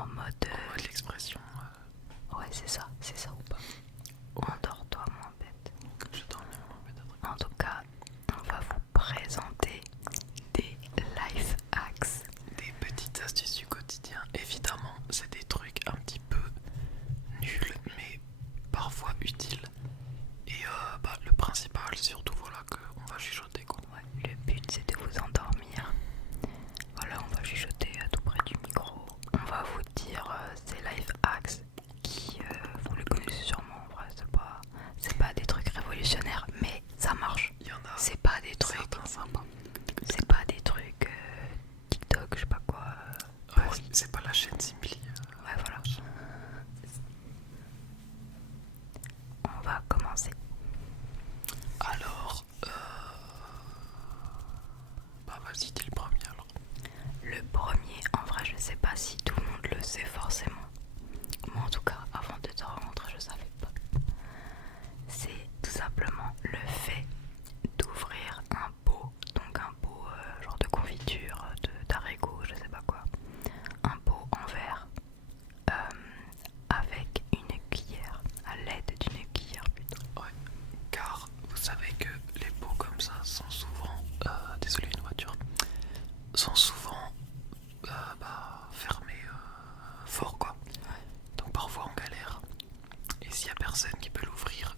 En mode l'expression. Ouais, c'est ça ou pas. Endors-toi, moins bête. Je dormais moins bête. En tout cas, on va vous présenter des life hacks. Des petites astuces du quotidien. Évidemment, c'est des trucs un petit peu nuls, mais parfois utiles. Et le principal, surtout, voilà, qu'on va chuchoter, quoi. Ouais, le but c'est de vous endormir. Voilà, on va chuchoter à tout près du micro. On va vous dire ces life hacks qui, vous les connaissez sûrement en vrai, c'est pas des trucs révolutionnaires, mais ça marche. Il y en a C'est pas des trucs sympas. C'est pas des trucs TikTok, je sais pas quoi. Ouais, c'est pas la chaîne Simply. Ouais, voilà. On va commencer. Alors, vas-y, dis le premier alors. Le premier, en vrai, je sais pas si tout le monde le sait forcément. Moi, en tout cas, avant de te rencontrer, je savais pas. C'est tout simplement le fait d'ouvrir un pot, donc un pot genre de confiture, d'haricots, je sais pas quoi. Un pot en verre avec une cuillère, à l'aide d'une cuillère plutôt. Ouais, car vous savez que les pots comme ça sont souvent, désolé une voiture, sont souvent fermés fort quoi. Donc parfois on galère. Et s'il y a personne qui peut l'ouvrir,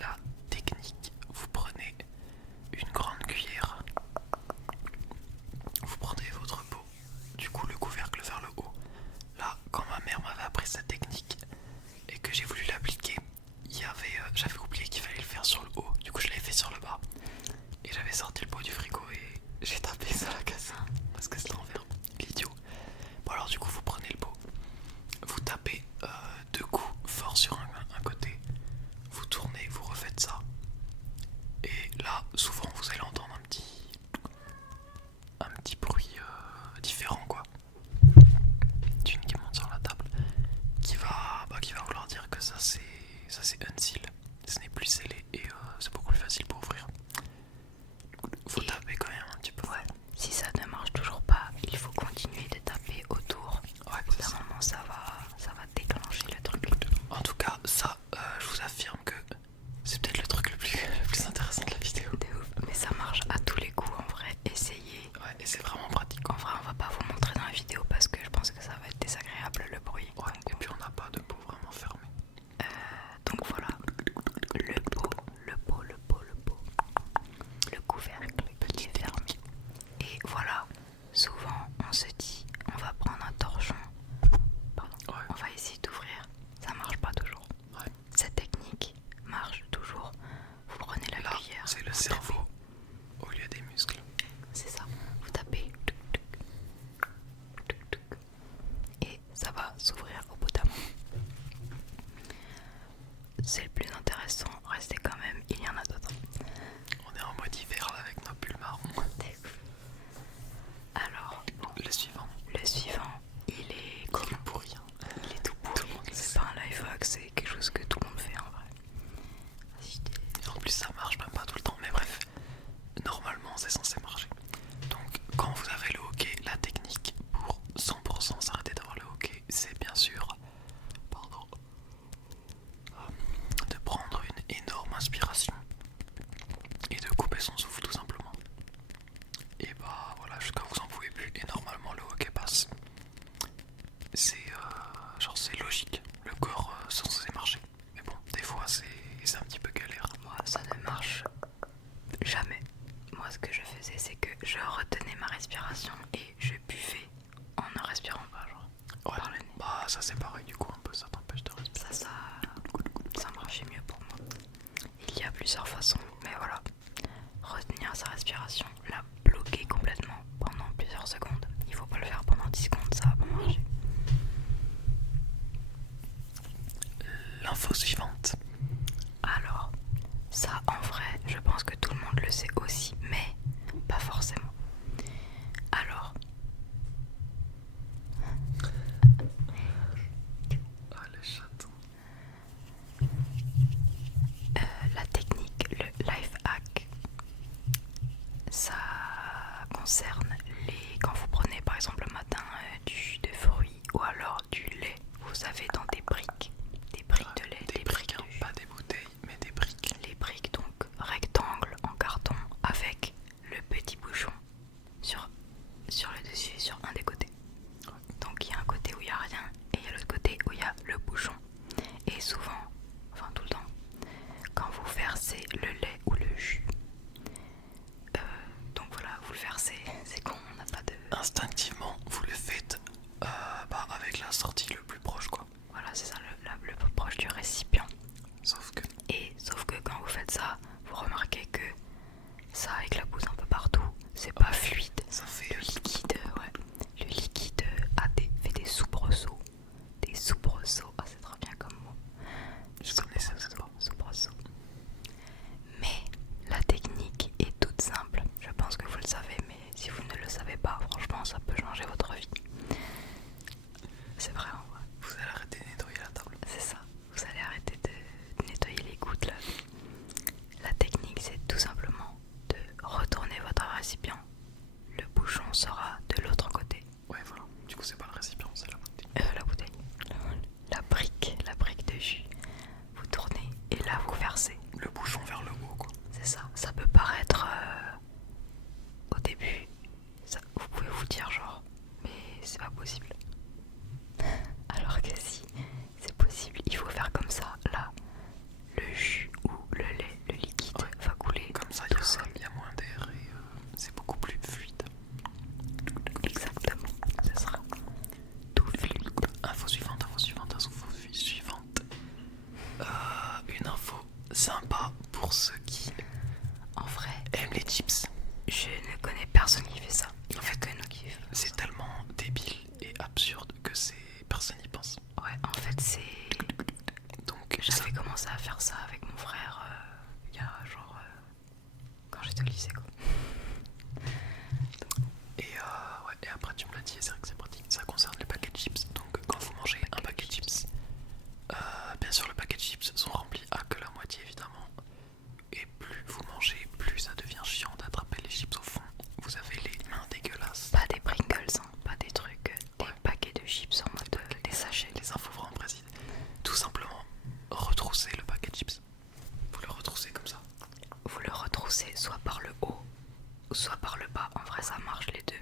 la technique, vous prenez une grande cuillère, vous prenez votre pot, du coup le couvercle vers le haut. Là, quand ma mère m'avait appris cette technique et que j'ai voulu l'appliquer, j'avais oublié qu'il fallait le faire sur le haut. Du coup, je l'avais fait sur le bas. Et j'avais sorti le pot du frigo et j'ai tapé ça à la casse parce que c'est l'envers. L'idiot. Bon, alors, du coup, vous prenez le pot, vous tapez deux coups forts sur un côté, vous tournez, vous refaites ça. Et là, souvent, vous allez entendre un petit bruit différent, quoi. D'une qui monte sur la table, qui va vouloir dire que ça c'est unseal, ce n'est plus scellé et c'est beaucoup plus facile pour ouvrir. Faut taper quand même un petit peu. Ouais, si ça ne marche toujours pas, il faut continuer de taper autour. Ouais, Au bout d'un moment, ça va déclencher le truc. En tout cas, ça, je vous affirme que c'est peut-être le truc le plus intéressant de la vidéo. De ouf, mais ça marche à tous les coups en vrai. Essayez. Ouais, et c'est vraiment pratique. En vrai, on va pas vous montrer dans la vidéo parce que je pense que ça va être désagréable le bruit. Ouais, et puis on n'a pas de pot vraiment fermé. Donc voilà, le couvercle qui est fermé. Et voilà, souvent on se dit, on va prendre un torchon, Ouais. on va essayer d'ouvrir, ça marche pas toujours. Ouais. Cette technique marche toujours. Vous prenez la Là, cuillère, c'est le vous cerveau tapez. au lieu des muscles. C'est ça, vous tapez et ça va s'ouvrir au bout d'un moment. C'est le plus intéressant, restez quand même, il y en a d'autres. On est en mode hiver là, avec nos pulls marrons. Alors, Le suivant. le suivant, il est commun. Il est pourri. Il est tout Tout le pourri. monde le C'est sait. pas un life hack, c'est quelque chose que tout le monde fait en vrai. Et en plus ça marche même pas tout le temps, mais bref, normalement c'est censé marcher. Donc quand vous avez le hoquet, la technique pour 100% s'arrêter d'avoir le hoquet, c'est bien sûr de prendre une énorme inspiration et de couper son souffle tout simplement. Et voilà, jusqu'à vous en pouvez plus, et normalement le hoquet passe. C'est c'est logique, le corps censé marcher. Mais bon, des fois c'est un petit peu galère. Moi, ça ne marche jamais. Moi, ce que je faisais, c'est que je retenais ma respiration et je buvais en ne respirant pas, genre Ouais, par le nez. ça c'est pareil du coup un peu, ça t'empêche de respirer. Ça marchait mieux pour moi. Il y a plusieurs façons, mais voilà. Retenir sa respiration, la bloquer complètement pendant plusieurs secondes. Il faut pas le faire pendant 10 secondes, ça va pas marcher. L'info suivante. Alors, ça en vrai, je pense que tout le monde le sait aussi, mais pas forcément. Alors, Ah le chaton. la technique, le life hack, ça concerne quand vous prenez par exemple le matin du jus de fruits ou alors du coup c'est pas le récipient, c'est la bouteille. La bouteille. La brique de jus. Vous tournez et là vous versez. Le bouchon vers le haut quoi. C'est ça. Ça peut paraître au début. Vous pouvez vous dire genre, mais c'est pas possible. Alors que si, c'est possible. Il faut faire comme ça. Là, le jus ou le lait, le liquide va couler. Comme ça, tout seul. il y a moins d'air et c'est beaucoup plus fluide. Exactement. Ça sera tout fluide. Info suivante. Une info sympa pour ceux qui En vrai, aiment les chips. je ne connais personne qui fait ça. En fait, que nous qui fait C'est tellement débile et absurde que personne n'y pense. Ouais, en fait, c'est. Donc J'avais commencé à faire ça avec mon frère il y a genre. Quand j'étais au lycée quoi. et après tu me l'as dit, c'est vrai que c'est pratique. Ça concerne les paquets de chips. Donc quand vous mangez un paquet de chips, bien sûr le paquet de chips sont remplis à que la moitié évidemment. Et plus vous mangez, plus ça devient chiant d'attraper les chips au fond. Vous avez les mains dégueulasses. Pas des Pringles, hein, pas des trucs, des paquets de chips en mode des sachets. Les infos vraiment précises. Tout simplement, retroussez le paquet de chips. Vous le retroussez comme ça. Vous le retroussez soit par le haut, ou soit par le bas. En vrai, ça marche les deux.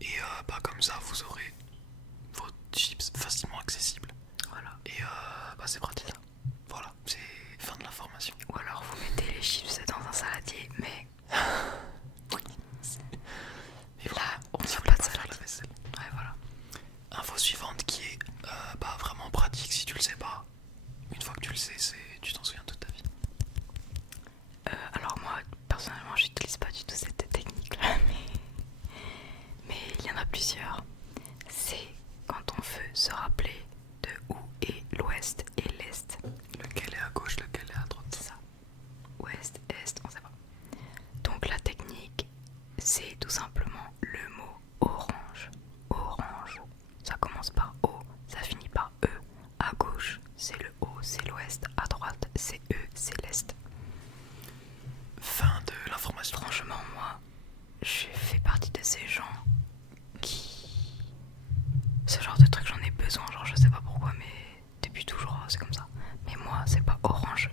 Et comme ça, vous aurez vos chips facilement accessibles. Voilà. Et c'est pratique. Voilà, c'est fin de l'information. Ou alors vous mettez les chips dans un saladier, mais Oui. Mais là, on si n'a vous pas voulez de faire saladier. la vaisselle. Ouais, voilà. Info suivante qui est vraiment pratique si tu le sais pas. Une fois que tu le sais, tu t'en souviens toute ta vie. Alors moi, personnellement, j'utilise pas du tout cette technique-là, mais il y en a plusieurs. C'est quand on veut se rappeler de où est l'ouest et l'est. Lequel est à gauche, lequel est à droite. C'est ça. Ouest, est, on sait pas. Donc la technique, c'est tout simplement le mot orange. Orange. Ça commence par O, ça finit par E. À gauche, c'est le O, c'est l'ouest. À droite, c'est E, c'est l'est. Fin de l'information. Franchement, moi, je fais partie de ces gens qui... Ce genre de truc, j'en ai besoin. Genre, je sais pas pourquoi, mais depuis toujours, c'est comme ça. Mais moi, c'est pas orange.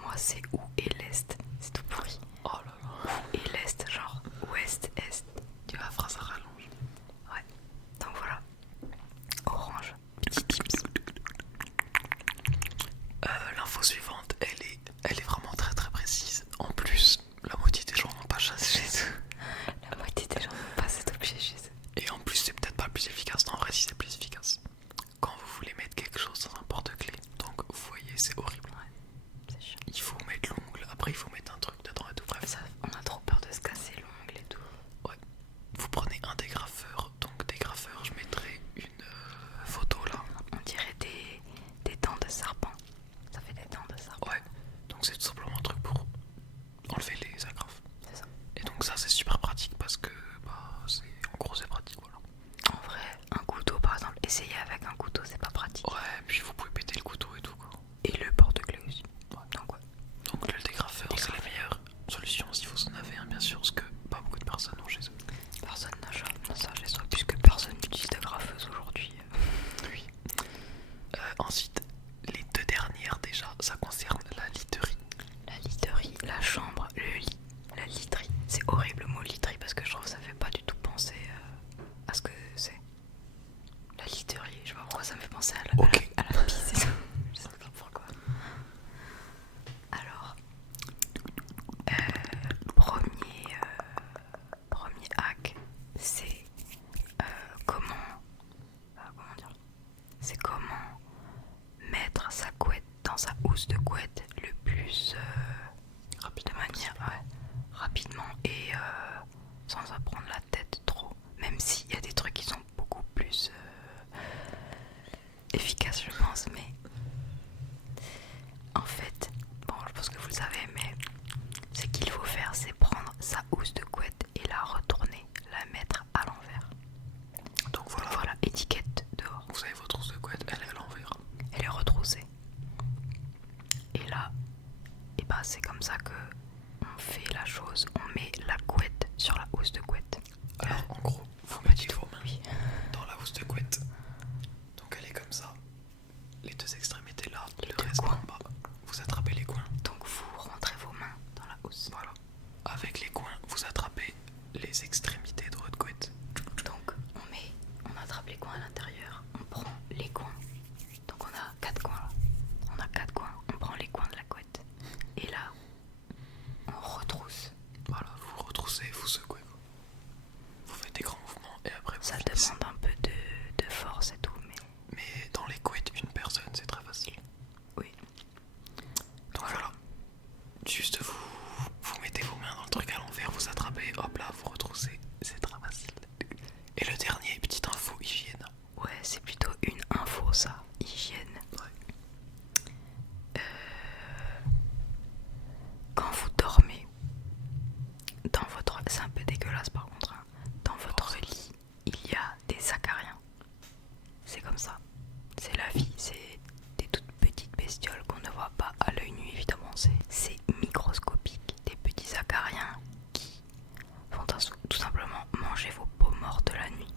Moi, c'est où est l'est. C'est tout pourri. Oh là là. Où est l'est, genre ouest, est. Tu la phrase à rallonge. Ouais. Donc voilà. Orange. Petit tips. L'info suivante, elle est vraiment très très précise. En plus, la moitié des gens n'ont pas chassé chez eux. La moitié des gens n'ont pas cet objet chez eux. Et en plus, c'est peut-être pas le plus efficace. Non, en vrai, si c'est plus efficace. Quand vous voulez mettre quelque chose dans un porte-clés, donc vous voyez, c'est horrible. Ouais, c'est chiant. Il faut mettre l'ongle, après il faut mettre un truc dedans et tout. Bref, Ça, on a trop peur de se casser l'ongle et tout. ouais. Vous prenez un dégraffeur. Donc, dégraffeur, je mettrai une photo là. On dirait des dents de serpent. Ça fait des dents de serpent. Ouais. Donc, c'est tout simplement un truc pour enlever les agrafes. C'est ça. Et donc, ça, c'est super pratique parce que, en gros, c'est pratique, voilà. En vrai, un couteau par exemple, essayer avec un couteau, c'est pas pratique. Ouais, puis vous pouvez péter le couteau et tout, quoi. Et le porte-clés aussi. Ouais. Donc ouais. Donc, le dégraffeur, c'est la meilleure solution si vous en avez un, bien sûr, parce que pas beaucoup de personnes ont chez eux. Personne n'a ça chez soi, puisque personne n'utilise de graffeuse aujourd'hui. Oui. Ensuite, les deux dernières déjà, ça concerne la literie. La literie, la chambre, le lit, la literie. C'est horrible le mot literie parce que je trouve que ça fait pas du tout penser à ce que c'est. La literie, je sais pas pourquoi ça me fait penser Ok. à la pisse et ça. Je sais pas pourquoi. Alors, premier hack, c'est comment dire, c'est comment mettre sa couette dans sa housse de couette le plus de manière rapidement et sans en prendre la tête trop, même s'il y a des trucs qui sont beaucoup plus efficaces je pense, mais en fait, bon je pense que vous le savez, mais ce qu'il faut faire c'est prendre sa housse de couette et la retourner, la mettre à l'envers. Donc voilà, Voilà, étiquette dehors. vous avez votre housse de couette, elle est à l'envers. Elle est retroussée. Et là, et ben c'est comme ça que on fait la chose. On met la couette sur la housse de couette. Alors en gros, vous mettez vos mains Oui. dans la housse couette. Donc elle est comme ça. Les deux extrémités là, Les le deux reste coins. en bas. Vous attrapez les coins. Donc vous rentrez vos mains dans la housse. Voilà. Avec les coins, vous attrapez les extrémités de votre couette. Donc on attrape les coins à l'intérieur, on prend les coins. Donc on a 4 coins là. On a 4 coins, on prend les coins de la couette. Et là, on retrousse. Voilà, vous retroussez, vous secouez. Vous faites des grands mouvements et après vous Ça finissez. demande un peu de force et tout, Mais dans les couettes, une personne, c'est très facile. oui. Donc voilà. Juste vous mettez vos mains dans le truc à l'envers, vous attrapez, hop là, vous retroussez. C'est très facile. Et le dernier, petite info hygiène. Ouais, c'est plutôt une info ça, hygiène. Ouais. Quand vous dormez, dans votre... C'est un peu dégueulasse par contre, hein. Dans votre lit, il y a des acariens. C'est comme ça. C'est la vie, c'est des toutes petites bestioles qu'on ne voit pas à l'œil nu évidemment. C'est microscopique, des petits acariens qui vont tout simplement manger vos peaux mortes la nuit.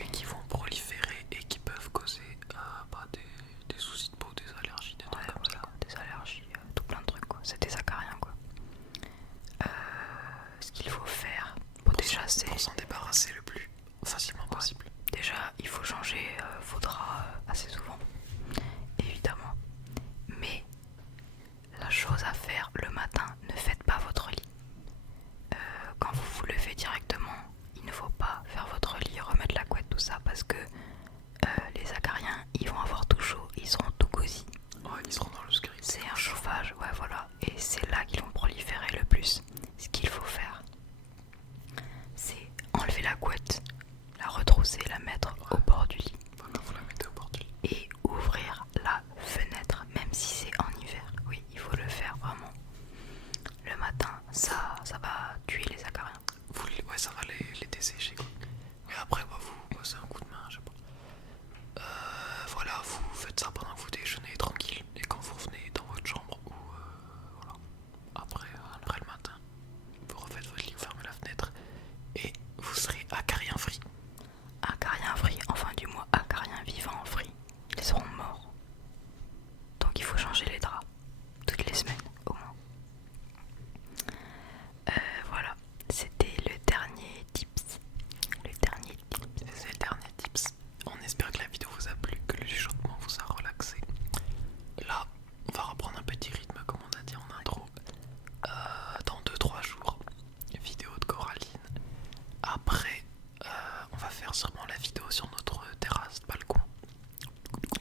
Et qui vont proliférer et qui peuvent causer des soucis de peau, des allergies, des trucs comme ça. Des allergies, tout plein de trucs quoi. C'est des acariens quoi. Ce qu'il faut faire, déjà c'est... Pour s'en débarrasser le plus facilement possible. Déjà, il faut changer vos draps assez souvent, évidemment. Mais la chose à faire le matin, ne faites pas votre lit. Quand vous vous levez directement, il ne faut pas faire votre lit, remettre la couette, tout ça, parce que les acariens, ils vont avoir tout chaud, ils seront tout cosy. Ouais, ils seront dans le script. C'est un chauffage, ouais voilà. Et c'est là qu'ils vont proliférer le plus. Ce qu'il faut faire, c'est enlever la couette, la retrousser, la mettre au bord du lit. Voilà, vous la mettez au bord du lit. Et ouvrir la fenêtre, même si c'est en hiver. Oui, il faut le faire vraiment. Le matin, ça va tuer les acariens. Ouais, ça va les dessécher quoi. Mais après, vous, c'est un coup de main, je sais pas. Voilà, vous faites ça pendant que vous déjeunez tranquille. Et quand vous revenez dans votre chambre ou voilà. Après le matin, vous refaites votre lit, vous fermez la fenêtre et vous serez acarien free. Acariens frits, enfin du moins acariens vivants frits, ils seront morts. Donc il faut changer les draps toutes les semaines au moins. Voilà, c'était le dernier tips. C'est le dernier tips. On espère que la vidéo vous a plu, que le chuchotement vous a relaxé. Là, on va reprendre un petit rythme comme on a dit en intro. Dans 2-3 jours, vidéo de Coraline. Après, on va faire sûrement la vidéo sur notre terrasse, balcon.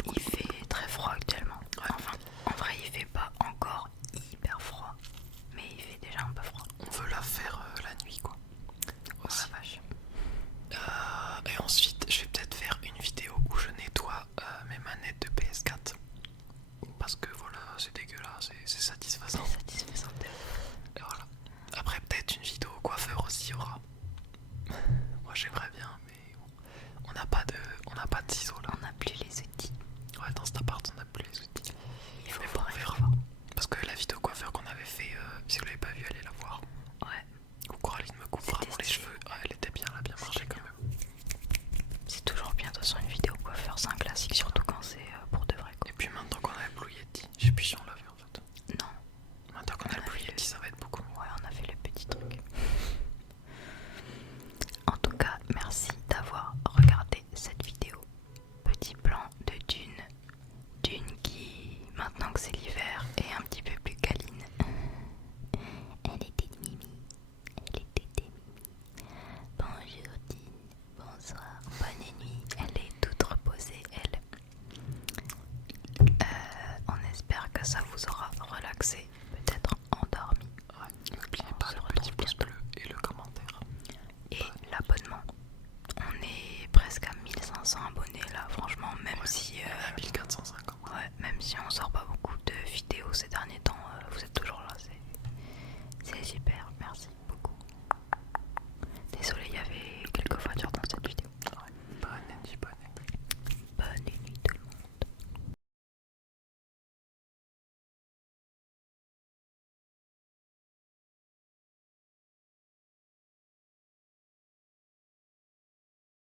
Il fait très froid actuellement. Enfin, en vrai il fait pas encore hyper froid, mais il fait déjà un peu froid. On veut la faire la nuit quoi. Aussi. Oh la vache. Et ensuite, je vais peut-être faire une vidéo où je nettoie mes manettes de PS4. Parce que voilà, c'est dégueulasse, c'est satisfaisant. C'est satisfaisant. Et voilà. Après, peut-être une vidéo coiffeur aussi y aura. Moi j'aimerais bien, mais on n'a pas de ciseaux là. On n'a plus les outils. Ouais, dans cet appart, on n'a plus les outils. Il faut Mais bon, voir, on il verra. faut voir. Parce que la vidéo coiffeur qu'on avait fait, si vous l'avez pas vue, allez la voir. Ouais, Où Coraline me coupe vraiment les cheveux. Ouais, elle était bien, elle a bien marché quand même. c'est toujours bien de toute façon une vidéo coiffeur, c'est un classique, surtout quand c'est pour de vrai quoi. Et puis maintenant qu'on a le Blue Yeti, je sais plus si on l'a vu en fait. Non, Maintenant qu'on a le On a Blue fait Yeti, ça va être beaucoup mieux. ouais, on a fait le petit truc. En tout cas, merci d'avoir regardé cette vidéo. Petit plan de Dune. Dune qui, maintenant que c'est l'hiver, est un petit peu plus câline. Elle était de Mimi. Elle était de Mimi. Bonjour Dune. Bonsoir. Bonne nuit. Elle est toute reposée, elle. On espère que ça vous aura relaxé, peut-être endormi. Ouais, n'oubliez On pas se le retrouve petit pouce bientôt. bleu et le commentaire. Et l'abonnement. On est presque à 1500 abonnés là, franchement, même si